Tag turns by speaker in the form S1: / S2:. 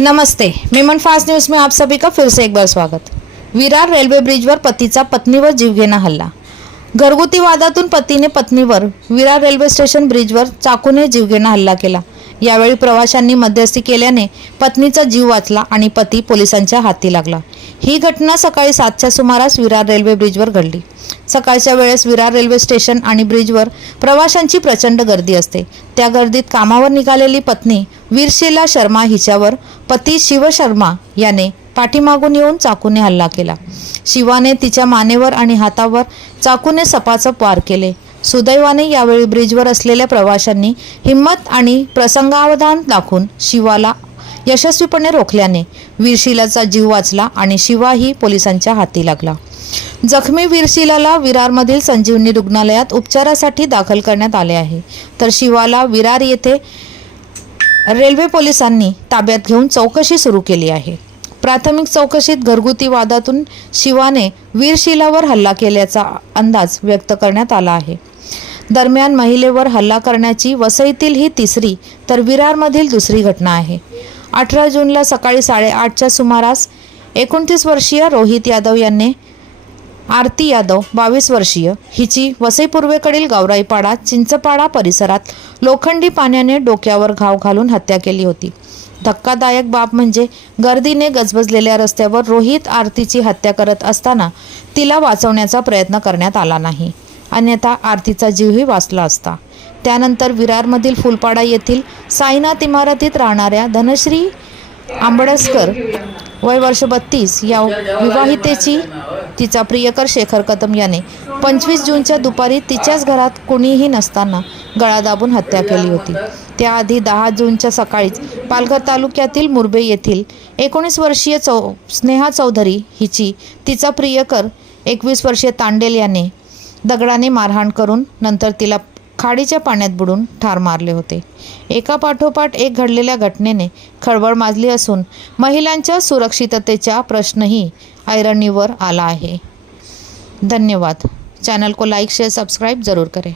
S1: नमस्ते Memon fast news में आप सभी का फिर से एक बार स्वागत. विरार रेल्वे ब्रिजवर पतीचा पत्नीवर जीवघेणा हल्ला. घरगुती वादातून पतीने पत्नीवर विरार रेल्वे स्टेशन ब्रिजवर चाकूने जीवघेणा हल्ला केला. यावेळी प्रवाशांनी मध्यस्थी केल्याने पत्नीचा जीव वाचला आणि पती पोलिसांच्या हाती लागला. ही घटना सकाळी सातच्या सुमारास विरार रेल्वे ब्रिजवर घडली. सकाळच्या वेळेस विरार रेल्वे स्टेशन आणि ब्रिजवर प्रवाशांची प्रचंड गर्दी असते. त्या गर्दीत कामावर निघालेली पत्नी वीरशिला शर्मा हिच्यावर पती शिव शर्मा याने पाठीमागून येऊन चाकूने हल्ला केला. शिवाने तिच्या मानेवर आणि हातावर चाकूने सपासप वार केले. सुदैवाने यावेळी ब्रिजवर असलेल्या प्रवाशांनी हिंमत आणि प्रसंगावधान दाखवून शिवाला यशस्वीपणे रोखल्याने वीरशिलाचा जीव वाचला आणि शिवाही पोलिसांच्या हाती लागला. जखमी वीरशिलाला विरारमधील संजीवनी रुग्णालयात उपचारासाठी दाखल करण्यात आले आहे. तर शिवाला विरार येथे रेल्वे पोलिसांनी ताब्यात घेऊन चौकशी सुरू केली आहे. प्राथमिक चौकशीत घरगुती वादातून शिवाने वीरशिलावर हल्ला केल्याचा अंदाज व्यक्त करण्यात आला आहे. दरम्यान महिलेवर हल्ला करण्याची वसईतील ही तिसरी तर विरारमधील दुसरी घटना आहे. अठरा जूनला सकाळी साडेआठच्या सुमारास एकोणतीस वर्षीय रोहित यादव यांनी आरती यादव बावीस वर्षीय हिची वसई पूर्वेकडील गावराईपाडा चिंचपाडा परिसरात लोखंडी पाण्याने डोक्यावर घाव घालून हत्या केली होती. धक्कादायक बाब म्हणजे गर्दीने गजबजलेल्या रस्त्यावर रोहित आरतीची हत्या करत असताना तिला वाचवण्याचा प्रयत्न करण्यात आला नाही. अन्यथा आरतीचा जीवही वाचला असता. त्यानंतर विरारमधील फुलपाडा येथील साईनाथ इमारतीत राहणाऱ्या धनश्री आंबडसकर वय वर्ष बत्तीस या विवाहितेची तिचा प्रियकर शेखर कदम याने पंचवीस जूनच्या दुपारी तिच्याच घरात कुणीही नसताना गळा दाबून हत्या केली होती. त्याआधी दहा जूनच्या सकाळीच पालघर तालुक्यातील मुरबे येथील एकोणीस वर्षीय चौ स्नेहा चौधरी हिची तिचा प्रियकर एकवीस वर्षीय तांडेल याने दगडाने मारहाण करून नंतर तिला खाडीच्या पाण्यात बुडून ठार मारले होते. एका पाठोपाठ एक घडलेल्या घटनेने खळबळ माजली असून महिलांच्या सुरक्षिततेचा प्रश्नही ऐरणीवर आला आहे. धन्यवाद. चॅनल को लाइक शेयर सब्सक्राइब ज़रूर करें.